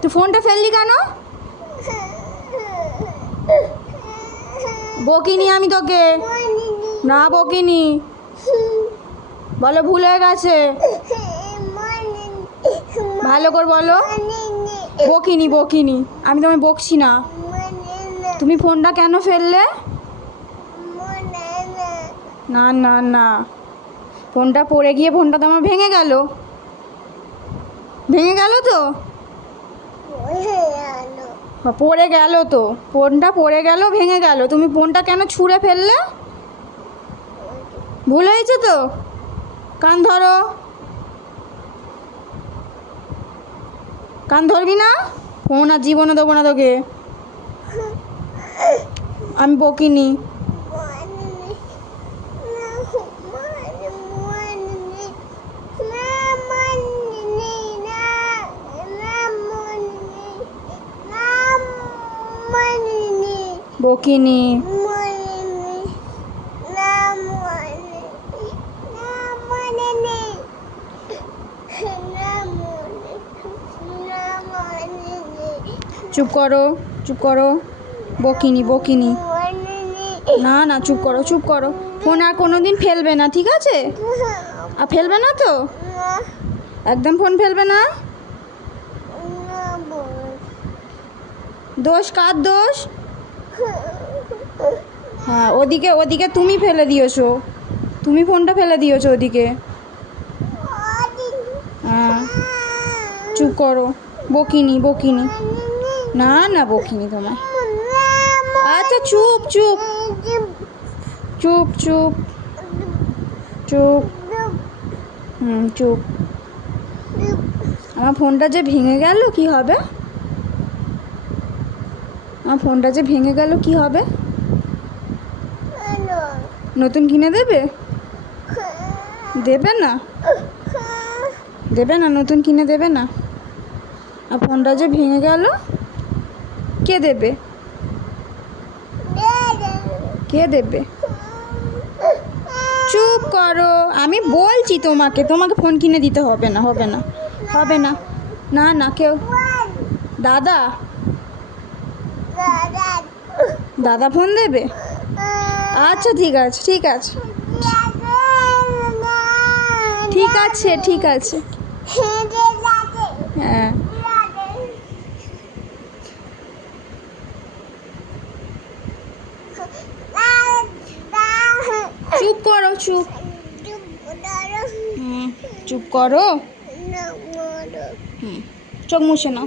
তুই ফোনটা ফেললি কেন? বকিনি আমি তোকে, না বকিনি। বলো ভুল হয়ে গেছে, ভালো করে বলো। বকিনি বকিনি, আমি তোমায় বকছি না। তুমি ফোনটা কেন ফেললে? না না না, ফোনটা পড়ে গিয়ে ফোনটা তো আমার ভেঙে গেল। ভেঙে গেল তো, পড়ে গেল তো, ফোনটা পড়ে গেল, ভেঙে গেল। তুমি ফোনটা কেন ছুঁড়ে ফেললে? ভুল হয়েছে তো, কান ধরো। কান ধরবি না, ফোন আর জীবনে দেবো না তোকে। আমি বকিনি। বকিনি। চুপ করো, চুপ করো। বকিনি বকিনি। না না, চুপ করো, চুপ করো। ফোন আর কোনো দিন ফেলবে না, ঠিক আছে? আর ফেলবে না তো, একদম ফোন ফেলবে না। দোষ কার দোষ? হ্যাঁ, ওদিকে ওদিকে তুমি ফেলে দিয়েছো, তুমি ফোনটা ফেলে দিয়েছো ওদিকে। হ্যাঁ, চুপ করো। বকিনি বকিনি, না না বকিনি তোমায়। আচ্ছা চুপ চুপ চুপ চুপ চুপ। চুপ। আমার ফোনটা যে ভেঙে গেল কি হবে? আমার ফোনটা যে ভেঙে গেল কি হবে? নতুন কিনে দেবে? দেবে না, দেবে না, নতুন কিনে দেবে না? আর ফোনটা যে ভেঙে গেল, কে দেবে? কে দেবে? চুপ করো, আমি বলছি তোমাকে, তোমাকে ফোন কিনে দিতে হবে না, হবে না, হবে না। না না, কেউ। দাদা, দাদা ফোন দেবে? আচ্ছা ঠিক আছে, ঠিক আছে, ঠিক আছে, ঠিক আছে। হ্যাঁ, চুপ করো, চুপ। চুপ করো। চোখ মুছে নাও।